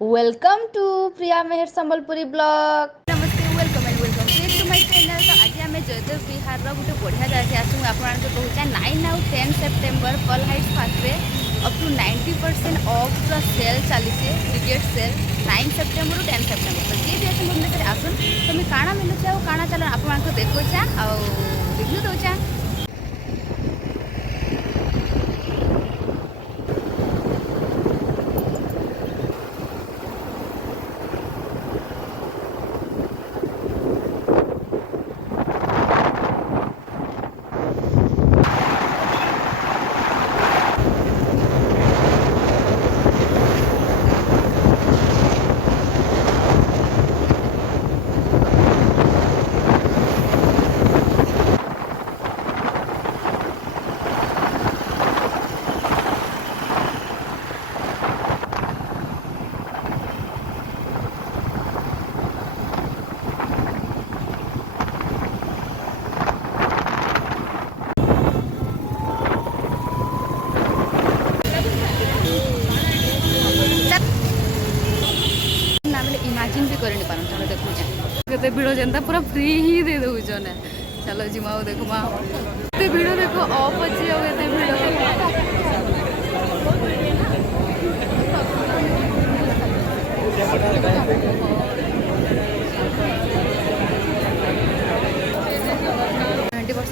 Welcome to Priya Meher Sambalpuri blog. नमस्ते welcome and welcome back to my channel. तो आज आम जयदेव विहार गोटे बढ़िया जगह आसू आपको कहूँ 9 आउ 10 सेप्टेम्बर पर्ल हाइट्स पाखे अप टू 90% ऑफ पूरा सेल चली ticket sale 9 September to 10 September. तो जी भी अच्छे भुवनेश्वर आसन तो मुझे काଣା मिलूचे आ काଣା चल आपको देखा आ रिव्यू दूचा। इमेजिन भी कर पारे देखुचे भिड़ जनता पूरा फ्री ही दे दौन। चलो जी माँ देखो माँ भिड़ देखो ऑफ अच्छी भिड़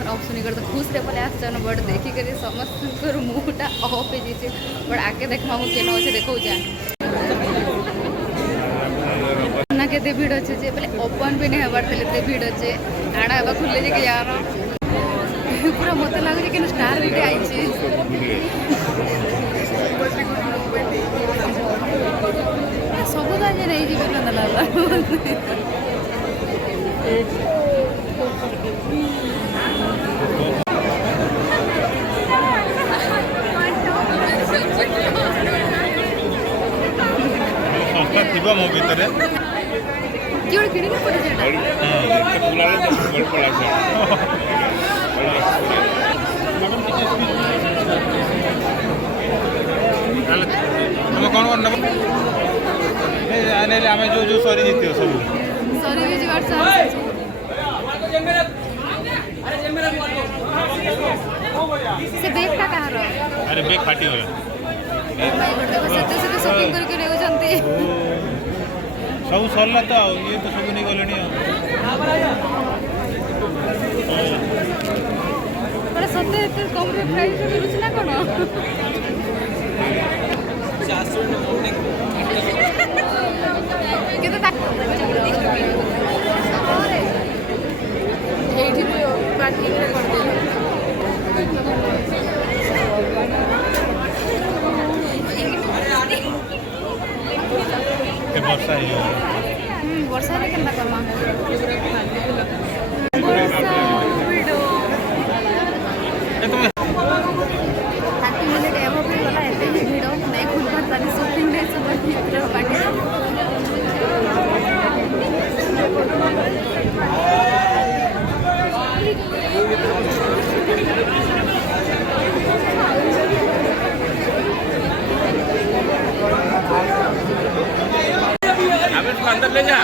ऑफ सुनिकर तो खुश रे पले आसन बट देखिक समस्त मुहटा ऑफ हो बट आगे देख मामू केन अच्छे देखा केते भीड़ अच्छे जे बोले ओपन भी नहीं हबार थे भीड़ अच्छे आड़ा हवा खुले जे के यार पूरा मत लगे कि स्टार भी आई सब आज नहीं जी थी मो भितर किए किणी तुम कौन कौन नब आम जो जो सरी जीत सब सरी भी जीवार से बैग टा कहार अरे बैग फाटी गला से शॉपिंग करके ले सब सरला तो ये तो सब नहीं गले सत्य कम प्राइस मिलूँ ना कौन वर्षा वर्षा के करमा अंदर ले जा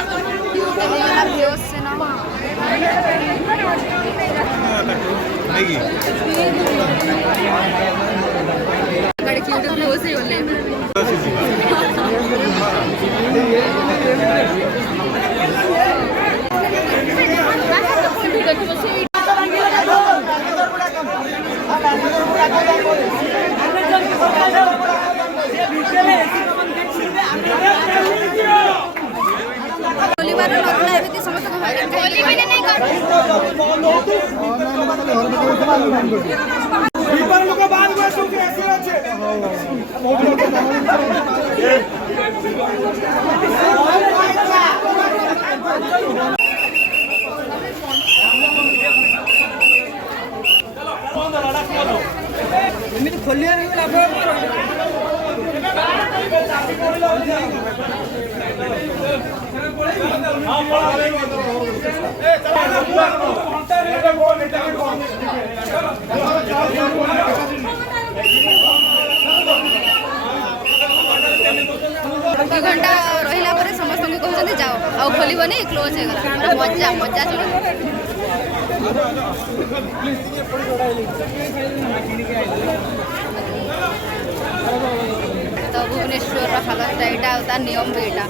खोलिया घंटा ଆଉ ଖୋଲିବନି କ୍ଲୋଜ୍ ହେଇଗଲା ପୁରା ମଜା ମଜା ଚଳିବ। ତ ଭୁବନେଶ୍ୱରର ହାଲତଟା ଏଇଟା ଆଉ ତା ନିୟମ ବି ଏଇଟା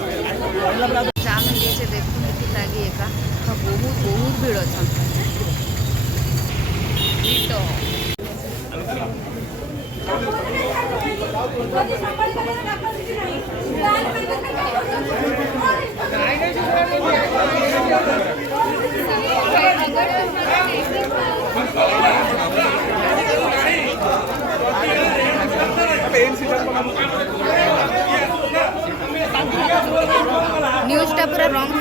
ଜାମ୍ ହେଇଯାଇଛି ଦେଖୁନ୍ ଲାଗି ଏକା ବହୁତ ବହୁତ ଭିଡ଼ ଅଛନ୍ତି। न्यूज़टा पूरा रॉन्ग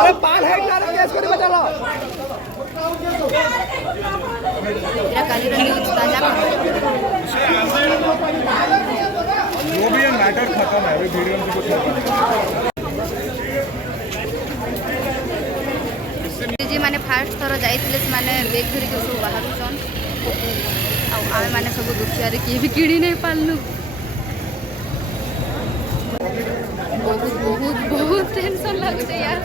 अरे बाल हाइट ना केस करी बचालो मेरा काली न्यूज़ ताजा जो भी है मैटर खत्म है अभी वीडियो में कुछ जी माने फास्ट थर जाइथिले से माने बेग धरि के सब बाहर छन आ आमे माने सब दुखिया रे की भी किणी नहीं पालनु बहुत बहुत बहुत टेंशन लागते यार।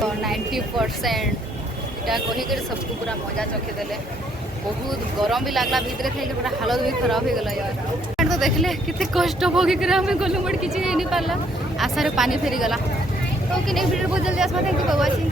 तो 90% इटा कहीकर सबको पूरा मजा चखीदेले बहुत गरम भी लगला भितरे थे पूरा हालत भी खराब हो गला यार। तो देखले कितने कष्ट भोगिक गलु मोड़ किसी नहीं पारला आशारे पानी फेरी गला तो कि नेक्स्ट वीडियो बहुत जल्दी आसवा। Thank you for watching.